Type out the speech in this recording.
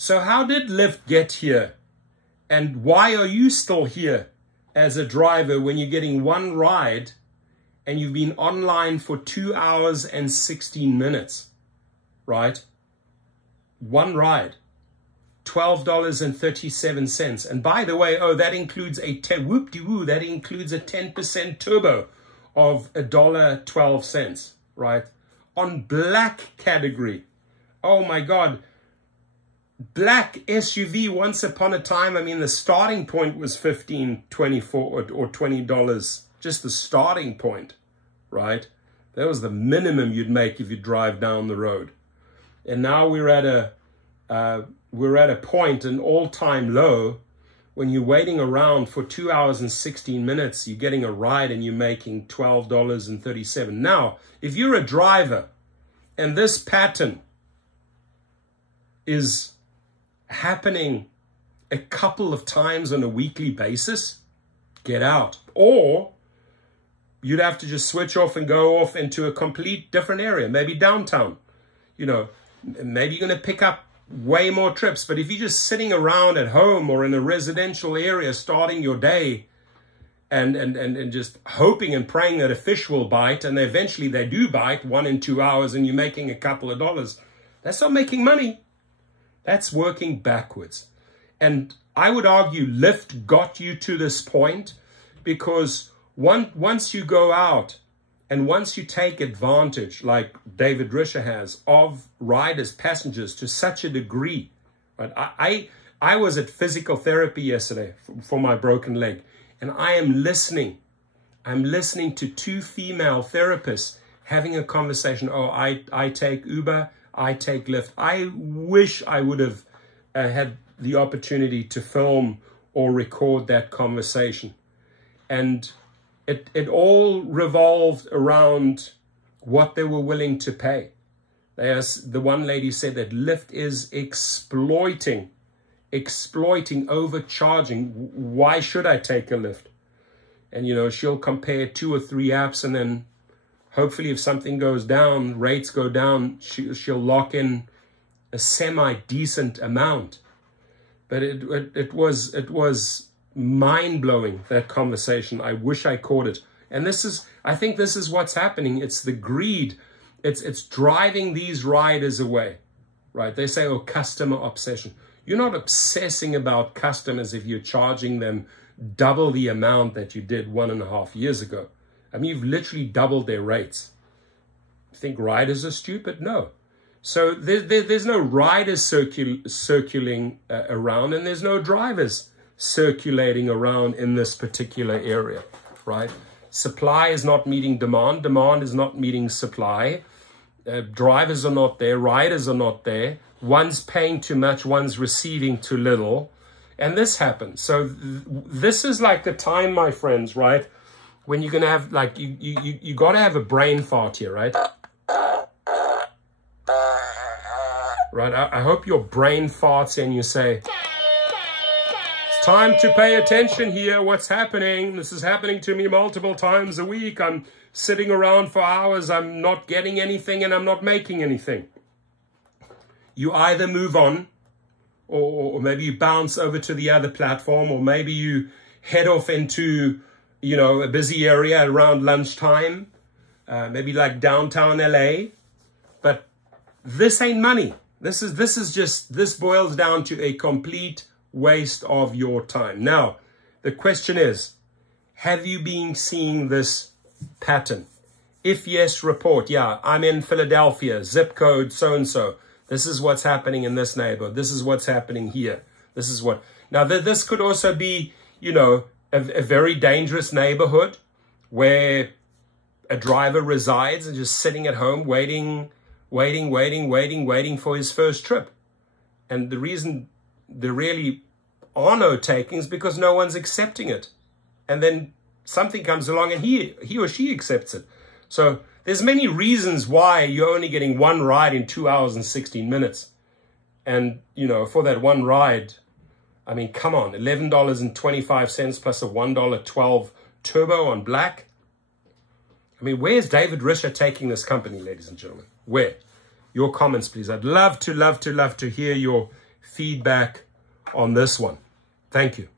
So how did Lyft get here? And why are you still here as a driver when you're getting one ride and you've been online for 2 hours and 16 minutes, right? One ride, $12.37. And by the way, oh, that includes a that includes a 10% turbo of $1.12, right? On black category. Oh my God. Black SUV, once upon a time, I mean, the starting point was $15, $24 or $20, just the starting point, right? That was the minimum you'd make if you drive down the road. And now we're at a point, an all-time low, when you're waiting around for 2 hours and 16 minutes, you're getting a ride and you're making $12.37. Now, if you're a driver and this pattern is happening a couple of times on a weekly basis, get out. Or you'd have to just switch off and go off into a complete different area, maybe downtown. You know, maybe you're going to pick up way more trips. But if you're just sitting around at home or in a residential area starting your day and just hoping and praying that a fish will bite, and eventually they do bite 1 in 2 hours, and you're making a couple of dollars, that's not making money. That's working backwards. And I would argue Lyft got you to this point because once you go out and once you take advantage, like David Risher has, of riders, passengers to such a degree, right? I was at physical therapy yesterday for my broken leg, and I am listening. I'm listening to 2 female therapists having a conversation. Oh, I take Uber, I take Lyft. I wish I would have had the opportunity to film or record that conversation. And it all revolved around what they were willing to pay. The one lady said that Lyft is exploiting, overcharging. Why should I take a Lyft? And, you know, she'll compare 2 or 3 apps, and then hopefully if something goes down, rates go down, she'll lock in a semi-decent amount. But it was mind-blowing, that conversation. I wish I caught it. And I think this is what's happening. It's the greed. It's driving these riders away, right? They say, oh, customer obsession. You're not obsessing about customers if you're charging them double the amount that you did 1.5 years ago. I mean, you've literally doubled their rates. You think riders are stupid? No. So there's no riders circulating around, and there's no drivers circulating around in this particular area, right? Supply is not meeting demand. Demand is not meeting supply. Drivers are not there. Riders are not there. One's paying too much. One's receiving too little. And this happens. So this is like the time, my friends, right? When you're going to have, like, you got to have a brain fart here, right? Right, I hope your brain farts and you say, it's time to pay attention here. What's happening? This is happening to me multiple times a week. I'm sitting around for hours. I'm not getting anything and I'm not making anything. You either move on, or maybe you bounce over to the other platform, or maybe you head off into, you know, a busy area around lunchtime, maybe like downtown LA. But this ain't money. This boils down to a complete waste of your time. Now, the question is, have you been seeing this pattern? If yes, report. Yeah, I'm in Philadelphia, zip code so-and-so. This is what's happening in this neighborhood. This is what's happening here. This is what. Now, this could also be, you know, a very dangerous neighborhood where a driver resides and just sitting at home waiting for his first trip. And the reason there really are no takings because no one's accepting it. And then something comes along and he or she accepts it. So there's many reasons why you're only getting one ride in 2 hours and 16 minutes. And, you know, for that one ride, I mean, come on, $11.25 plus a $1.12 turbo on black. I mean, where's David Risher taking this company, ladies and gentlemen? Where? Your comments, please. I'd love to hear your feedback on this one. Thank you.